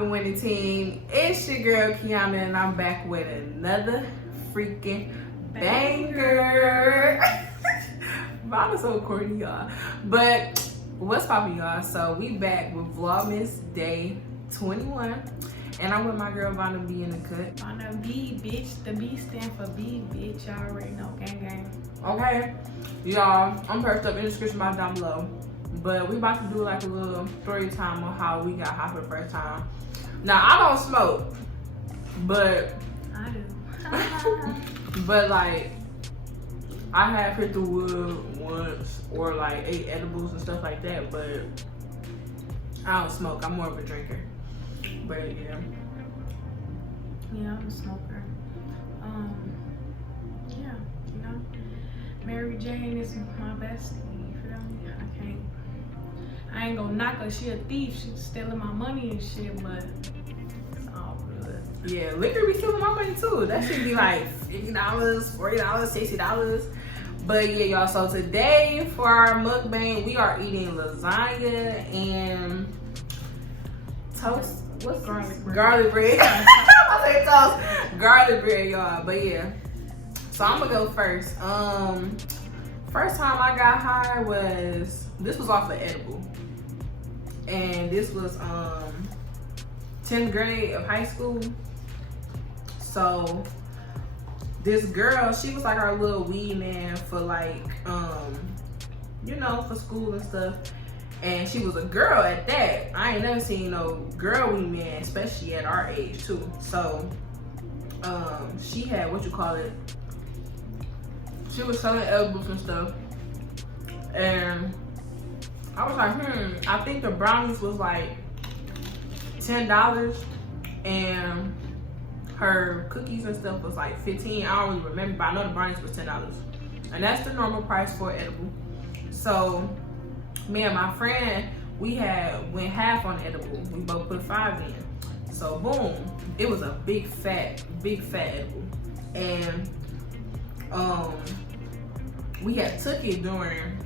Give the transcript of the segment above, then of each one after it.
Winning team, it's your girl Kiana, and I'm back with another freaking banger. Mine is so corny, y'all. But what's poppin', y'all? So we back with Vlogmas day 21, and I'm with my girl Vonna B in the cut. Vonna B, bitch. The B stand for B, bitch. Y'all already know, gang gang. Okay, y'all. I'm perched up in the description box down below. But we about to do like a little story time on how we got high for the first time. Now I don't smoke, but I do. but like I have hit the wood once or like ate edibles and stuff like that, but I don't smoke. I'm more of a drinker. But yeah. Yeah, I'm a smoker. Yeah, you know, Mary Jane is my bestie. You feel me? I ain't gonna knock her. She a thief. She's stealing my money and shit, but it's all good. Yeah, liquor be stealing my money too. That should be like $50, $40, $60. But yeah, y'all. So today for our mukbang, we are eating lasagna and toast. What's garlic bread? Garlic bread. I say toast. Garlic bread, y'all. But yeah. So I'm gonna go first. First time I got high was off the edible. And this was 10th grade of high school. So this girl, she was like our little weed man for like you know, for school and stuff. And she was a girl at that. I ain't never seen no girl weed man, especially at our age too. So she had she was selling edibles and stuff. And I was like, I think the brownies was like $10 and her cookies and stuff was like $15. I don't really remember, but I know the brownies was $10. And that's the normal price for edible. So me and my friend, we went half on edible. We both put 5 in. So boom, it was a big fat edible. And we had took it during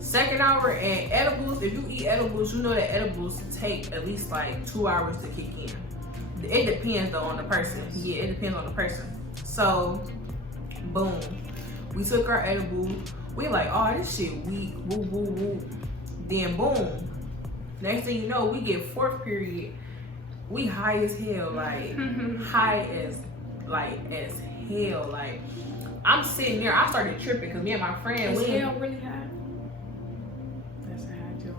second hour, and edibles, if you eat edibles, you know that edibles take at least like 2 hours to kick in. It depends though on the person. Yeah, it depends on the person. So boom, we took our edible. We like, oh, this shit weak, woo woo woo. Then boom, next thing you know, we get 4th period. We high as hell, like high as hell. Like I'm sitting there, I started tripping because me and my friend, is hell really high? That's a high joke.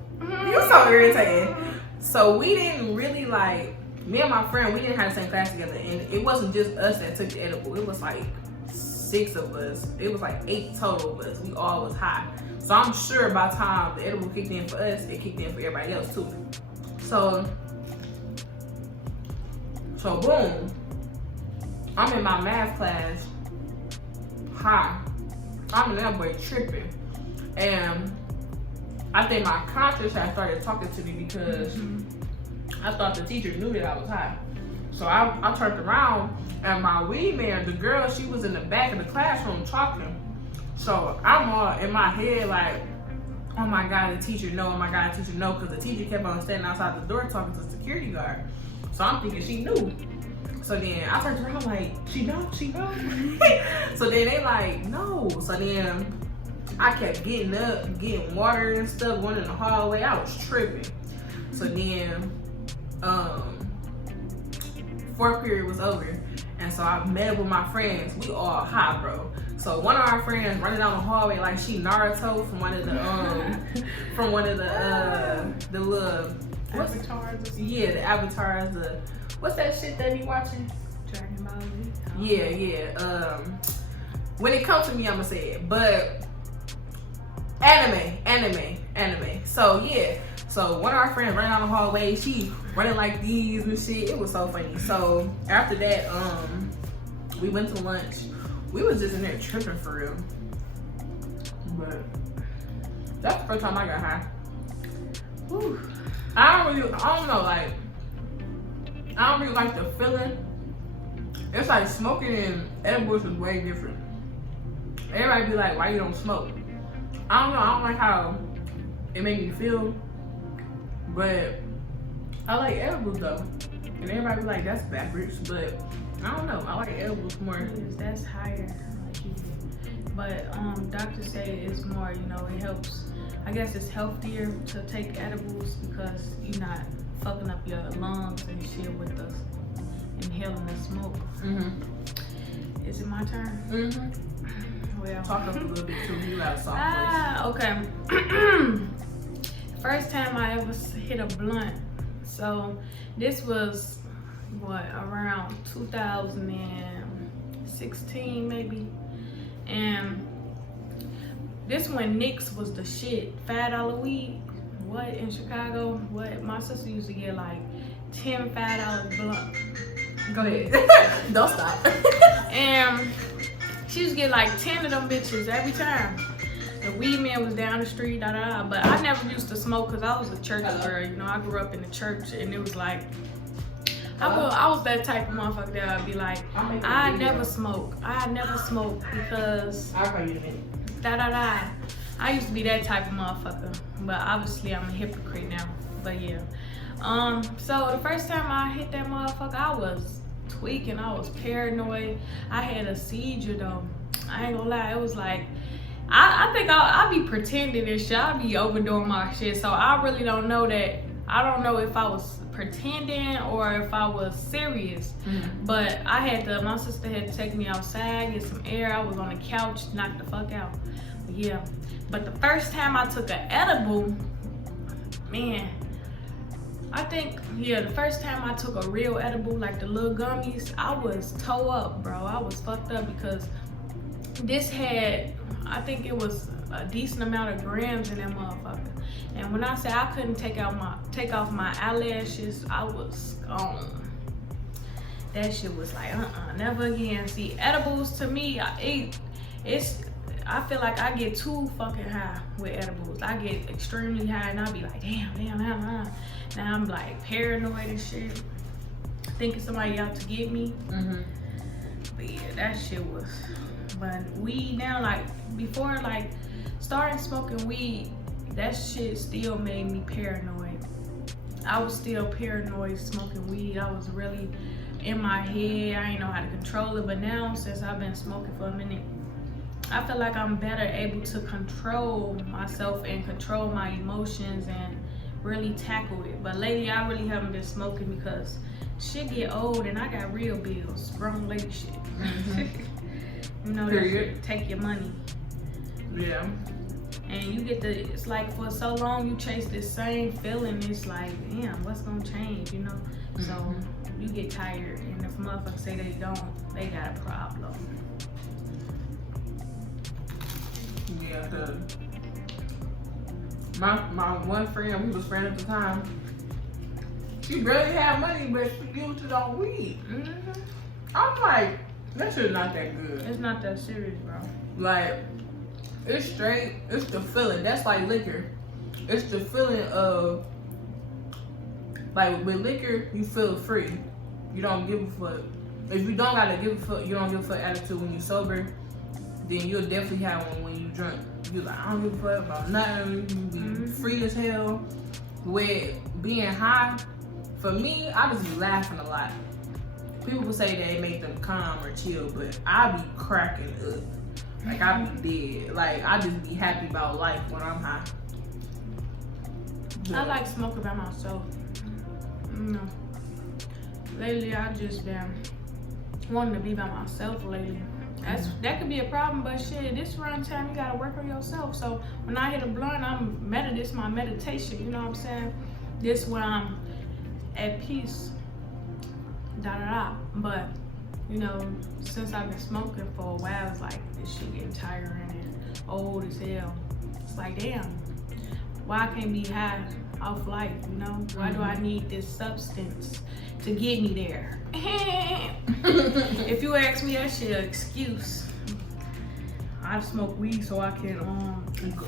You so irritating. So we didn't really like, me and my friend, we didn't have the same class together, and it wasn't just us that took the edible. It was like 6 of us. It was like 8 total of us. We all was high. So I'm sure by the time the edible kicked in for us, it kicked in for everybody else too. So boom, I'm in my math class, high. I'm in that boy tripping. And I think my conscience had started talking to me because I thought the teacher knew that I was high. So I turned around, and my weed man, the girl, she was in the back of the classroom talking. So I'm all in my head like, oh my God, the teacher know, oh my God, the teacher know, because the teacher kept on standing outside the door talking to the security guard. So I'm thinking she knew. So then I turned around like, she know. So then they like, no. So then I kept getting up, getting water and stuff, going in the hallway. I was tripping. So then 4th period was over, and so I met up with my friends. We all high, bro. So one of our friends running down the hallway like she Naruto from one of the the little Avatars. Yeah, the avatars. What's that shit that be watching? Dragon Ball Z. Yeah. When it comes to me, I'ma say it, but anime. So yeah. So one of our friends running down the hallway, she running like these and shit. It was so funny. So after that, we went to lunch. We was just in there tripping for real. But that's the first time I got high. Whew. I don't know, like, I don't really like the feeling. It's like smoking and edibles is way different. Everybody be like, why you don't smoke? I don't know, I don't like how it made me feel, but I like edibles though. And everybody be like, that's backwards, but I don't know, I like edibles more. Yes, that's higher. But doctors say it's more, you know, it helps. I guess it's healthier to take edibles because you're not fucking up your lungs and shit with the inhaling the smoke. Is it my turn? Well, talk up a little bit too. You got a soft voice. Okay. First time I ever hit a blunt. So this was what, around 2016 maybe. And this when Nicks was the shit. $5 weed. What, in Chicago? What, my sister used to get like 10 $5 blunt. Go ahead. Don't stop. And she used to get like 10 of them bitches every time. The weed man was down the street, da da da. But I never used to smoke because I was a church girl. You know, I grew up in the church, and it was like, I was that type of motherfucker that I'd be like, I never smoke because I'll call you in a minute. Da da da. I used to be that type of motherfucker, but obviously I'm a hypocrite now. But yeah. So the first time I hit that motherfucker, I was tweaking. I was paranoid. I had a seizure though. I ain't gonna lie. It was like, I think I'll be pretending and shit. I'll be overdoing my shit. So I really don't know that. I don't know if I was pretending or if I was serious. But my sister had to take me outside, get some air. I was on the couch, knocked the fuck out. But yeah. But the first time I took an edible, man, I think, yeah, the first time I took a real edible, like the little gummies, I was toe up, bro. I was fucked up because this had, I think it was a decent amount of grams in that motherfucker. And when I say I couldn't take off my eyelashes, I was gone. That shit was like, never again. See, edibles to me, I feel like I get too fucking high with edibles. I get extremely high and I be like, damn. Now I'm like paranoid and shit, thinking somebody out to get me. But yeah, that shit was. But weed now, like before, like starting smoking weed, that shit still made me paranoid. I was still paranoid smoking weed. I was really in my head. I didn't know how to control it. But now, since I've been smoking for a minute, I feel like I'm better able to control myself and control my emotions and really tackle it. But lately, I really haven't been smoking because shit get old and I got real bills, grown lady shit. You know, that shit take your money. Yeah. And you get it's like for so long you chase this same feeling, it's like, damn, what's gonna change, you know? So you get tired, and if motherfuckers say they don't, they got a problem. Yeah, my one friend, we was friends at the time, she barely had money, but she used it on weed. I'm like, that shit's not that good. It's not that serious, bro. Like, it's straight, it's the feeling. That's like liquor. It's the feeling of, like with liquor, you feel free. You don't give a fuck. If you don't gotta give a fuck, you don't give a fuck attitude when you sober, then you'll definitely have one when you drunk. You're like, I don't give a fuck about nothing. You be free as hell. With being high, for me, I just be laughing a lot. People will say that it make them calm or chill, but I be cracking up. Like, I be dead. Like, I just be happy about life when I'm high. I like smoking by myself. No. Lately, I just been wanting to be by myself lately. That could be a problem, but shit, this run time, you gotta work on yourself. So when I hit a blunt, this is my meditation, you know what I'm saying? This where I'm at peace. But you know, since I've been smoking for a while, it's like this shit getting tiring and old as hell. It's like, damn, why I can't be high off life, you know? Why do I need this substance to get me there? If you ask me, that shit an excuse. I I smoke weed so I can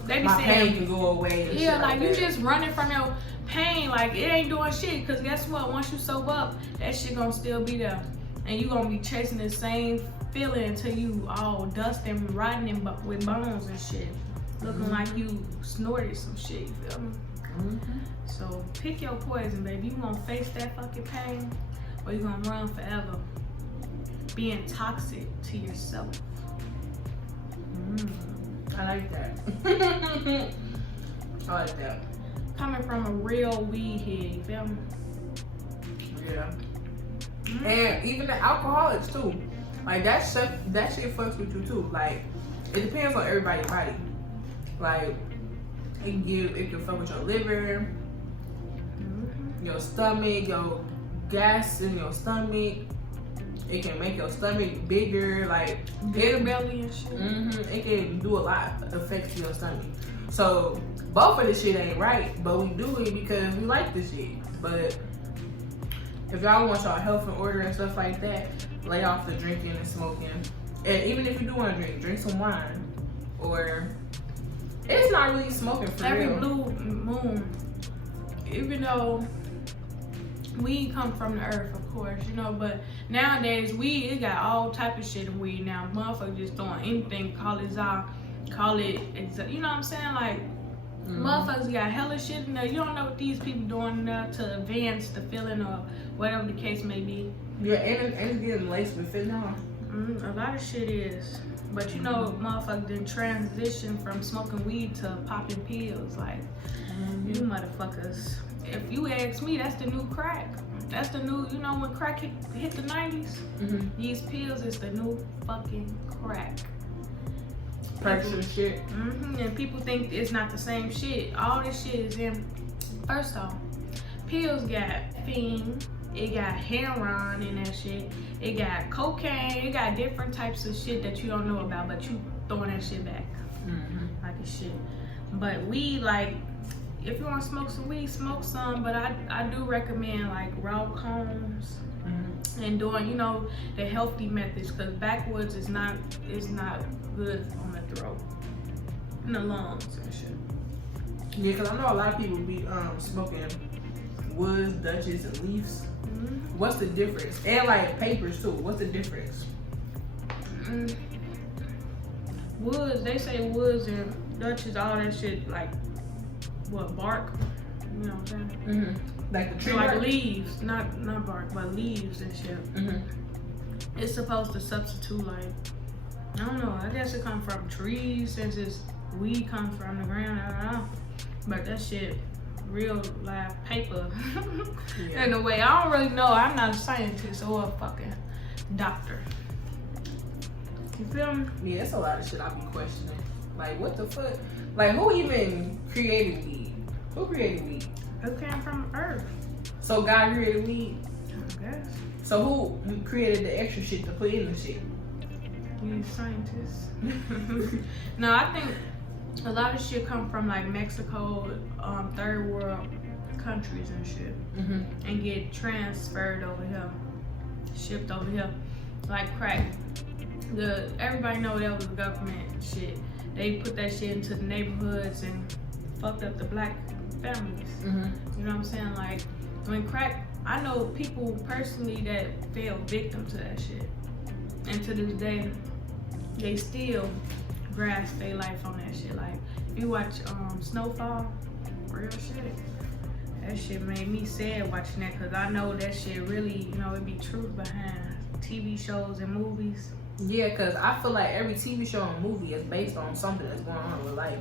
they be my saying pain can go away. And yeah, shit like you that. just running from your pain, like it ain't doing shit. Cause guess what? Once you sober up, that shit gonna still be there, and you gonna be chasing the same feeling until you all dust and rotting with bones and shit, looking like you snorted some shit. You feel me? So pick your poison, baby. You gonna face that fucking pain, or you gonna run forever, being toxic to yourself. I like that. I like that. Coming from a real weed head, you feel me? Yeah. And even the alcoholics too. Like that shit fucks with you too. Like it depends on everybody's body. Like it can fuck with your liver, your stomach, your gas in your stomach. It can make your stomach bigger, like big belly and shit. It can do a lot of effects to your stomach. So both of this shit ain't right, but we do it because we like this shit. But if y'all want y'all health in order and stuff like that, lay off the drinking and smoking. And even if you do want to drink some wine. Or it's not really smoking for every real. blue moon, even though weed come from the earth, of course, you know, but nowadays weed, it got all type of shit in weed now. Motherfuckers just throwing anything, call it, you know what I'm saying? Like, motherfuckers got hella shit in there. You don't know what these people doing there to advance the feeling or whatever the case may be. Yeah, and it's getting laced with fentanyl. A lot of shit is. But you know, motherfuckers didn't transition from smoking weed to popping pills. Like, you motherfuckers. If you ask me, that's the new crack. That's the new, you know, when crack hit the 90s, these pills is the new fucking crack. Pressure shit. And people think it's not the same shit. All this shit is in. First off, pills got fiend, it got heroin in that shit, it got cocaine, it got different types of shit that you don't know about, but you throwing that shit back like a shit. But weed, like, if you want to smoke some weed, smoke some. But I do recommend like raw cones and doing, you know, the healthy methods, because backwoods is not good on the throat and the lungs and shit. Yeah, because I know a lot of people be smoking woods, Dutches, and leaves. What's the difference? And like papers too. What's the difference? Woods, they say woods and Dutches, all that shit, like what, bark? You know what I'm saying? Like the tree like bark? leaves, not bark, but leaves and shit. It's supposed to substitute, like, I don't know, I guess it comes from trees, since it's weed comes from the ground, I don't know. But that shit, real live paper. In a way, I don't really know. I'm not a scientist or a fucking doctor. You feel me? Yeah, it's a lot of shit I be questioning. Like, what the fuck? Like, who even created weed? Who created weed? It came from Earth. So God created weed? I guess. So who created the extra shit to put in the shit? You scientists. No, I think a lot of shit come from like Mexico, third world countries and shit, and get transferred over here, shipped over here, like crack. Everybody know that was the government shit. They put that shit into the neighborhoods and fucked up the black families. You know what I'm saying? Like, when crack, I know people personally that fell victim to that shit, and to this day, they still grasp their life on that shit. Like, if you watch Snowfall, real shit, that shit made me sad watching that, because I know that shit really, you know, it be truth behind TV shows and movies. Yeah, because I feel like every TV show and movie is based on something that's going on in real life.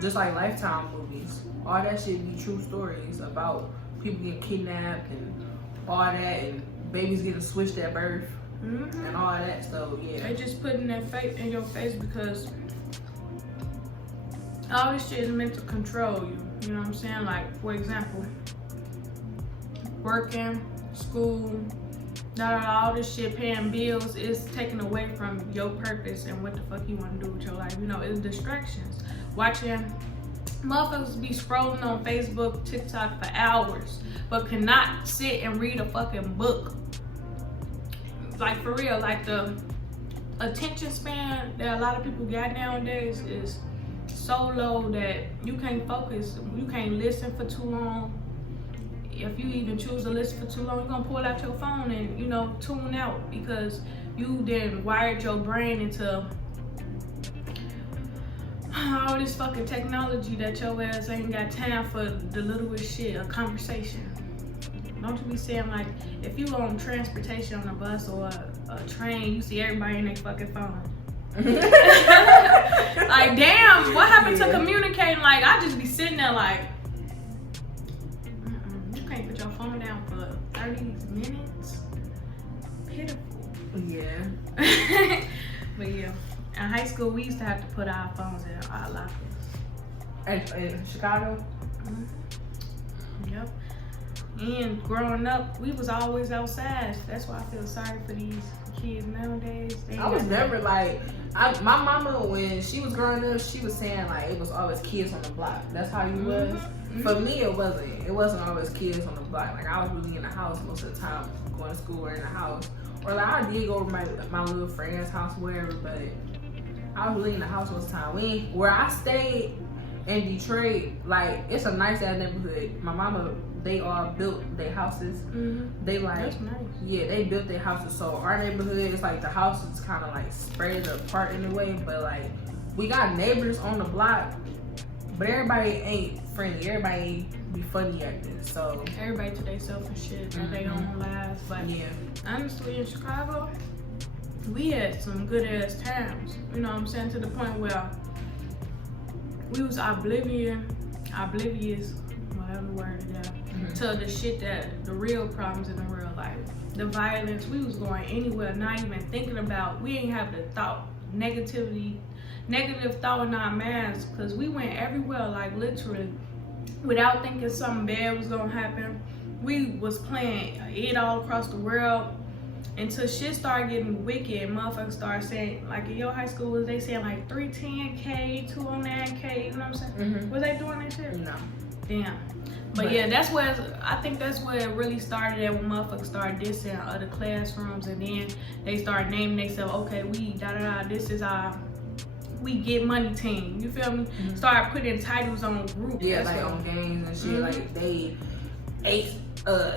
Just like Lifetime movies. All that shit be true stories about people getting kidnapped and all that, and babies getting switched at birth and all that. So, yeah. They just putting that fate in your face because all this shit is meant to control you. You know what I'm saying? Like, for example, working, school, all this shit, paying bills is taken away from your purpose and what the fuck you want to do with your life. You know, it's distractions. Watching motherfuckers be scrolling on Facebook, TikTok for hours, but cannot sit and read a fucking book. Like, for real, like the attention span that a lot of people got nowadays is so low that you can't focus, you can't listen for too long. If you even choose to listen for too long, you're gonna pull out your phone and, you know, tune out because you then wired your brain into all this fucking technology that your ass ain't got time for the littlest shit, a conversation. Don't you be saying, like, if you on transportation on a bus or a train, you see everybody in their fucking phone. Like, damn, what happened to communicating? Like, I just be sitting there like, you can't put your phone down for 30 minutes? Pitiful. Yeah. But yeah, in high school, we used to have to put our phones in our lockers. In Chicago? Yep. And growing up, we was always outside. That's why I feel sorry for these kids nowadays. I was never like, my mama, when she was growing up, she was saying like it was always kids on the block. That's how you was. For me, it wasn't. It wasn't always kids on the block. Like, I was really in the house most of the time, going to school or in the house. Or like, I did go over my little friend's house, wherever, but I was really in the house most of the time. Where I stayed in Detroit, like, it's a nice ass neighborhood. My mama, they all built their houses. They like, that's nice. Yeah, they built their houses. So our neighborhood is like, the houses kind of like spread apart in a way, but like, we got neighbors on the block, but everybody ain't friendly. Everybody be funny acting. So everybody to themselves and shit, got their own lives. But yeah, honestly, in Chicago, we had some good ass times. You know what I'm saying? To the point where we was oblivious, whatever word it is, to the shit that the real problems in the real life, the violence. We was going anywhere, not even thinking about. We ain't have the negative thought in our minds, because we went everywhere, like literally, without thinking something bad was gonna happen. We was playing it all across the world until shit started getting wicked and motherfuckers started saying, like in your high school, was they saying like 310K, 209K, you know what I'm saying? Was they doing that shit? no. Damn. But yeah, that's where, I think that's where it really started at, when motherfuckers started dissing other classrooms, and then they started naming themselves, okay, we this is our, we get money team, you feel me? Start putting titles on groups. Yeah, like on games and shit, like they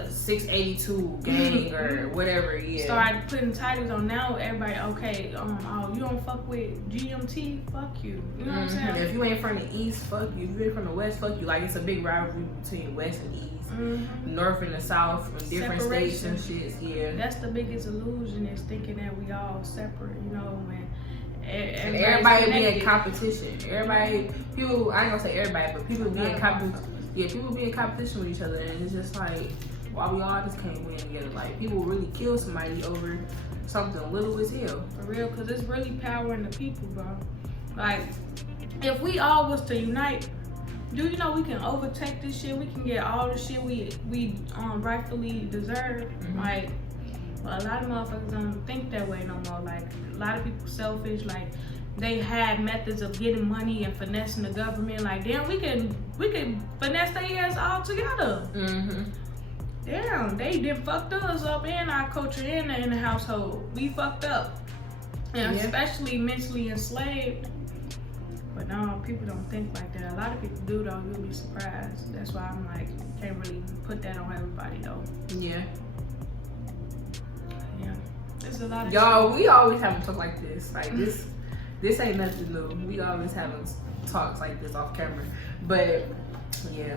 682 gang or whatever. Yeah. Started putting titles on. Now everybody, okay, oh, you don't fuck with GMT, fuck you. You know what I'm saying? If you ain't from the East, fuck you. If you ain't from the West, fuck you. Like, it's a big rivalry between West and East, North and the South, from different states and shit. Yeah. That's the biggest illusion, is thinking that we all separate. You know, when and everybody be in competition. People, I ain't gonna say everybody, but people be in competition. Yeah, people be in competition with each other, and it's just like, why we all just can't win together? Like, people really kill somebody over something little as hell. For real, because it's really power in the people, bro. Like, if we all was to unite, do you know we can overtake this shit? We can get all the shit we rightfully deserve. Like, well, a lot of motherfuckers don't think that way no more. Like, a lot of people selfish. Like, they had methods of getting money and finessing the government. Like, damn, we can finesse their ass all together. Damn, they done fucked us up in our culture and in the household. We fucked up, and especially mentally enslaved. But no, people don't think like that. A lot of people do though. You'll be surprised. That's why I'm like, can't really put that on everybody though. Yeah. There's a lot of y'all. We always have to talk like this. Like this ain't nothing new. We always having talks like this off camera. But yeah.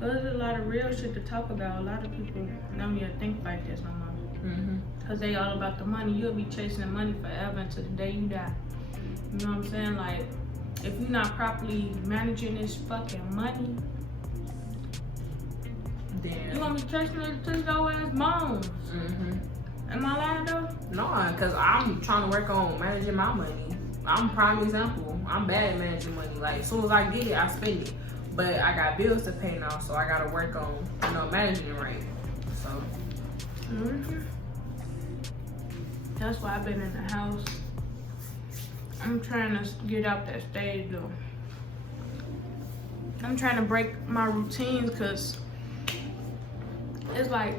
There's a lot of real shit to talk about. A lot of people don't even think like this no more. Cause they all about the money. You'll be chasing the money forever until the day you die. You know what I'm saying? Like, if you're not properly managing this fucking money, damn, you gonna be chasing it to your ass bones. Am I lying though? No, cause I'm trying to work on managing my money. I'm a prime example. I'm bad at managing money. Like, as soon as I get it, I spend it. But I got bills to pay now, so I gotta work on, managing it right. So. That's why I've been in the house. I'm trying to get out that stage though. I'm trying to break my routines, cause it's like,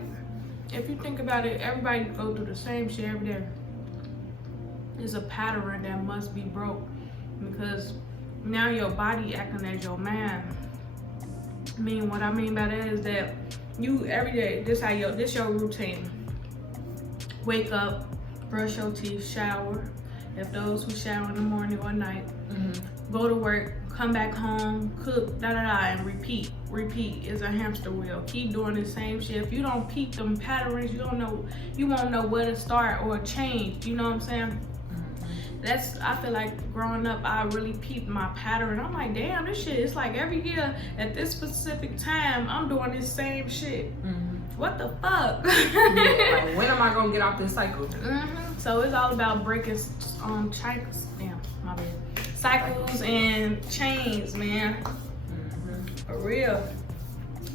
if you think about it, everybody go through the same shit every day. It's a pattern that must be broke, because now your body acting as your man. I mean, what I mean by that is that you every day, this your routine. Wake up, brush your teeth, shower. If those who shower in the morning or night, go to work, come back home, cook, and repeat. Repeat is a hamster wheel. Keep doing the same shit. If you don't peep them patterns, you won't know where to start or change. You know what I'm saying? I feel like growing up, I really peeped my pattern. I'm like, damn, this shit, it's like every year at this specific time, I'm doing this same shit. What the fuck? Yeah, like, when am I gonna get off this cycle? So it's all about breaking cycles. Damn, my bad. Cycles and chains, man. For real.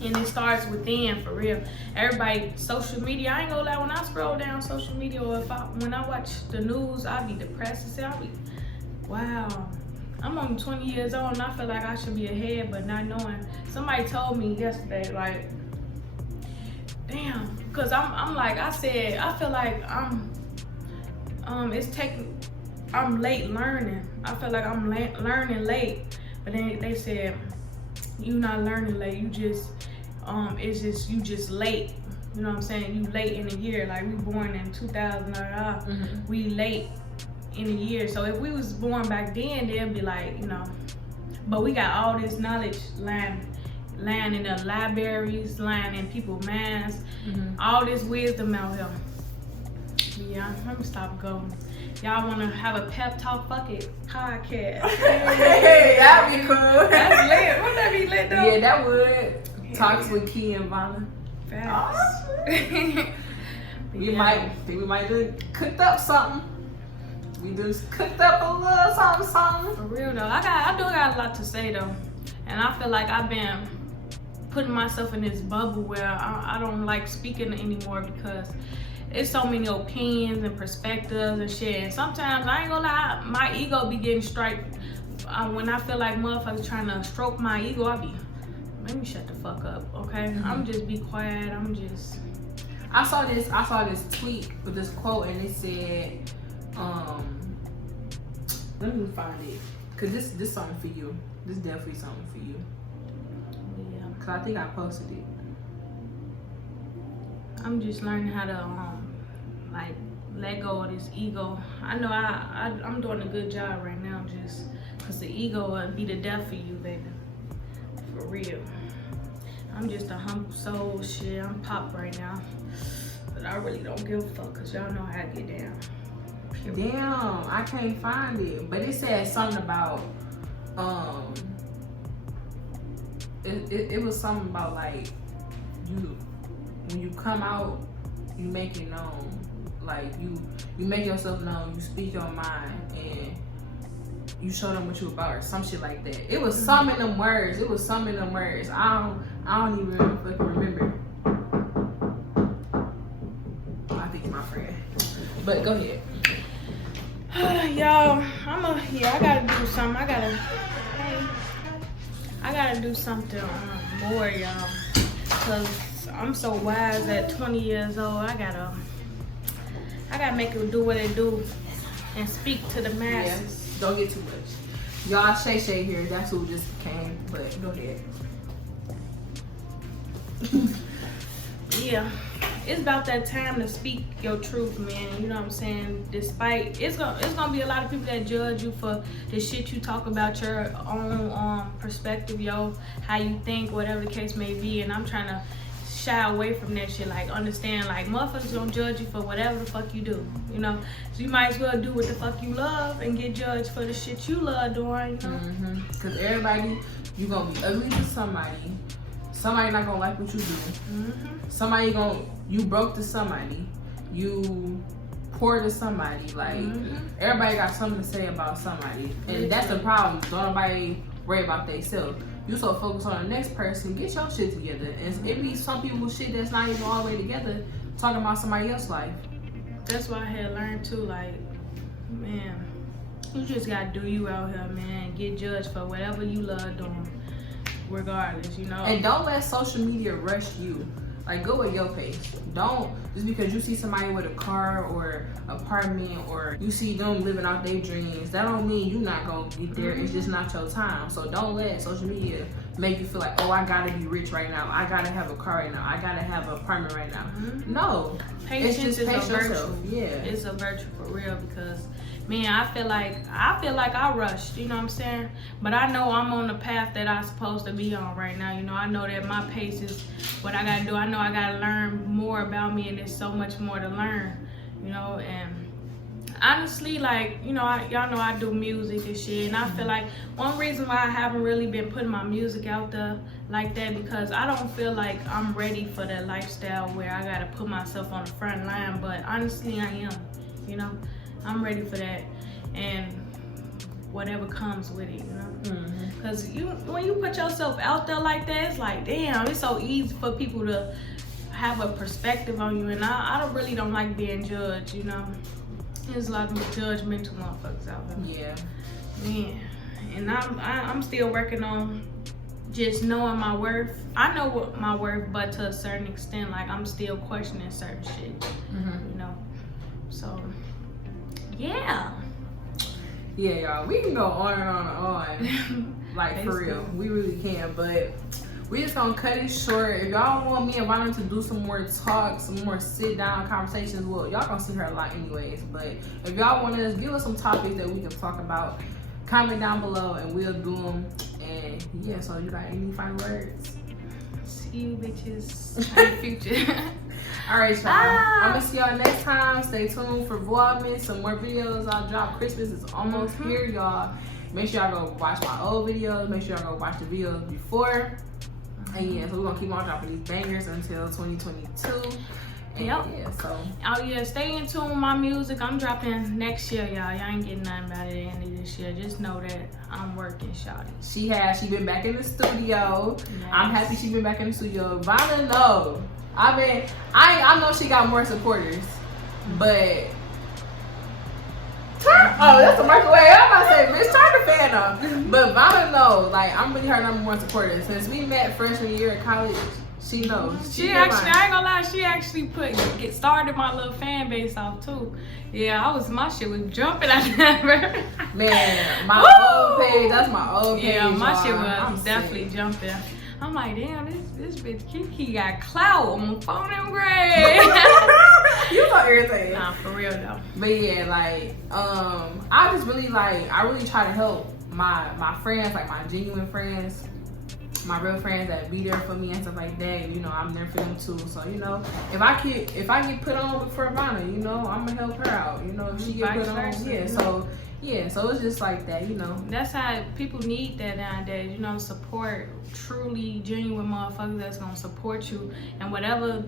And it starts within, for real. Everybody, social media, I ain't gonna lie, when I scroll down social media or when I watch the news, I be depressed. I'll be, wow. I'm only 20 years old and I feel like I should be ahead, but not knowing. Somebody told me yesterday, like, damn, cause I'm like, I said, I feel like I'm late learning. I feel like I'm learning late, but then they said, you not learning late, you just, you just late. You know what I'm saying? You late in the year, like we born in 2000, we late in the year. So if we was born back then, they'd be like, you know, but we got all this knowledge lying in the libraries, lying in people's minds, all this wisdom out here. Yeah, let me stop going. Y'all want to have a pep talk? Fuck it, podcast. Hey, that'd be cool. That's lit. Wouldn't that be lit though? Yeah, that would. Talks with Key and Vonna. Facts. We might have cooked up something. We just cooked up a little something. For real though, I do got a lot to say though, and I feel like I've been putting myself in this bubble where I don't like speaking anymore because it's so many opinions and perspectives and shit. And sometimes, I ain't gonna lie, my ego be getting striked. When I feel like motherfuckers trying to stroke my ego, I be, let me shut the fuck up, okay? I'm just be quiet, I saw this tweet with this quote and it said, let me find it. Cause this something for you. This definitely something for you. Yeah. Cause I think I posted it. I'm just learning how to like let go of this ego. I know I'm doing a good job right now, just cause the ego will be the death for you, baby. For real. I'm just a humble soul, shit. I'm pop right now, but I really don't give a fuck, cause y'all know how I get down. Period. Damn, I can't find it, but it said something about it was something about like when you come out, you make it known. Like you make yourself known, you speak your mind, and you show them what you about, or some shit like that. It was some in them words. I don't even fucking remember. I think it's my friend. But go ahead. Y'all, I gotta do something. I gotta do something more, y'all. Cause I'm so wise at 20 years old. I gotta make it do what it do and speak to the masses. Yeah, don't get too much. Y'all, Shay here. That's who just came. But go ahead. Yeah, it's about that time to speak your truth, man. You know what I'm saying? Despite it's gonna be a lot of people that judge you for the shit you talk about, your own perspective, how you think, whatever the case may be. And I'm trying to shy away from that shit. Like, understand, like, motherfuckers gonna judge you for whatever the fuck you do, you know? So you might as well do what the fuck you love and get judged for the shit you love doing, you know? Cause everybody, you gonna be ugly to somebody. Somebody not gonna like what you do. You broke to somebody. You poor to somebody. Like, everybody got something to say about somebody. And that's the problem. Don't nobody worry about themselves. You so focused on the next person, get your shit together. And it be some people's shit that's not even all the way together, talking about somebody else's life. That's why I had learned too, like, man, you just gotta do you out here, man. Get judged for whatever you love doing, regardless, you know. And don't let social media rush you. Like, go at your pace. Don't, just because you see somebody with a car or apartment or you see them living out their dreams, that don't mean you not gonna get there. It's just not your time. So don't let social media make you feel like, oh, I gotta be rich right now. I gotta have a car right now. I gotta have an apartment right now. No. Patience is a virtue. Yeah. It's a virtue for real, because man, I feel like I rushed, you know what I'm saying? But I know I'm on the path that I'm supposed to be on right now. You know, I know that my pace is what I gotta do. I know I gotta learn more about me, and there's so much more to learn, you know. And honestly, like, you know, y'all know I do music and shit, and I feel like one reason why I haven't really been putting my music out there like that, because I don't feel like I'm ready for that lifestyle where I gotta put myself on the front line. But honestly, I am, you know. I'm ready for that, and whatever comes with it, you know. Because when you put yourself out there like that, it's like, damn, it's so easy for people to have a perspective on you, and I really don't like being judged, you know. There's a lot of judgmental motherfuckers out there. Yeah. Man, and I'm still working on just knowing my worth. I know what my worth, but to a certain extent, like, I'm still questioning certain shit, you know. So. Yeah, y'all, we can go on and on and on, like, for real, we really can, but we just gonna cut it short. If y'all want me and Vonna to do some more talks, some more sit down conversations, well, y'all gonna see her a lot anyways, but if y'all want to give us some topics that we can talk about, comment down below and we'll do them. And yeah, so you got any final words? See you bitches in the future. All right, y'all. I'm gonna see y'all next time. Stay tuned for Vlogmas. Some more videos I'll drop. Christmas is almost here, y'all. Make sure y'all go watch my old videos. Make sure y'all go watch the videos before. And yeah, so we're gonna keep on dropping these bangers until 2022. And yeah, so. Oh yeah, stay in tune with my music. I'm dropping next year, y'all. Y'all ain't getting nothing about it at the end of this year. Just know that I'm working, shawty. She been back in the studio. Yes. I'm happy she been back in the studio. Vonna, no. I mean, I know she got more supporters, but that's a microwave. I'm about to say, bitch, turn the fan off. But Vonna, no, like, I'm really her number one supporter. Since we met freshman year in college, she knows. She actually, I ain't gonna lie, she actually started my little fan base off too. Yeah, my shit was jumping. I never. Man, my old page, that's my old page. Yeah, my shit was definitely jumping. I'm like, damn, this bitch Kiki got clout on my phone and grade. You so irritating. Nah, for real though. But yeah, like, I just really I really try to help my friends, like my genuine friends, my real friends that be there for me and stuff like that. You know, I'm there for them too. So, you know, if I get put on for Vonna, you know, I'm gonna help her out. You know, if she get put on, yeah. So. Yeah, so it's just like that, you know. That's how people need that nowadays, you know, support, truly genuine motherfuckers that's gonna support you and whatever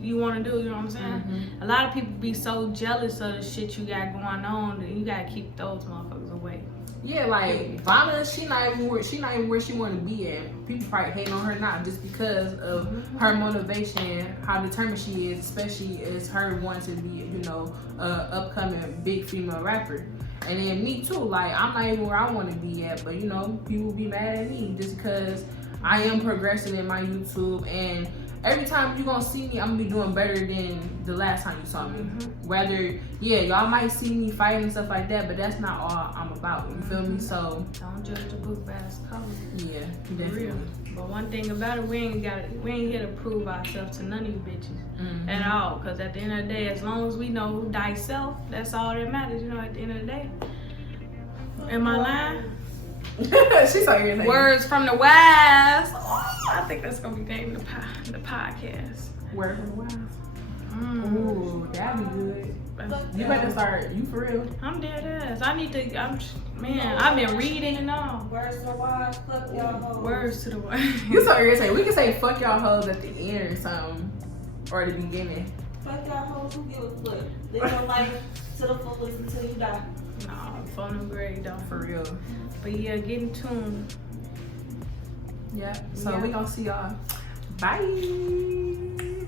you wanna do, you know what I'm saying? A lot of people be so jealous of the shit you got going on that you gotta keep those motherfuckers away. Yeah, like Vonna, she not even where she wanna be at. People probably hate on her not just because of her motivation, how determined she is, especially as her wanting to be, you know, upcoming big female rapper. And then me too, like, I'm not even where I want to be at, but you know, people be mad at me just because I am progressing in my YouTube, and every time you're gonna see me, I'm gonna be doing better than the last time you saw me. Whether, yeah, y'all might see me fighting and stuff like that, but that's not all I'm about, you feel me? So don't judge the book by its cover. Yeah, definitely. But one thing about it, we ain't here to prove ourselves to none of you bitches at all. Cause at the end of the day, as long as we know who thyself, that's all that matters. You know, at the end of the day. Am I lying? She's so irritating. Words from the wise. Oh, I think that's gonna be the name of the podcast. Words from the wise. Ooh, that'd be good. You better start. You for real? I'm dead ass. I've been reading and all. Words to the wise, fuck y'all hoes. Words to the wise. You so irritating. We can say fuck y'all hoes at the end or something, or the beginning. Fuck y'all hoes, who give a fuck? Live your life to the fullest until you die. Nah, phone and grade though. For real. But yeah, get in tune. Yeah. So we gonna see y'all. Bye.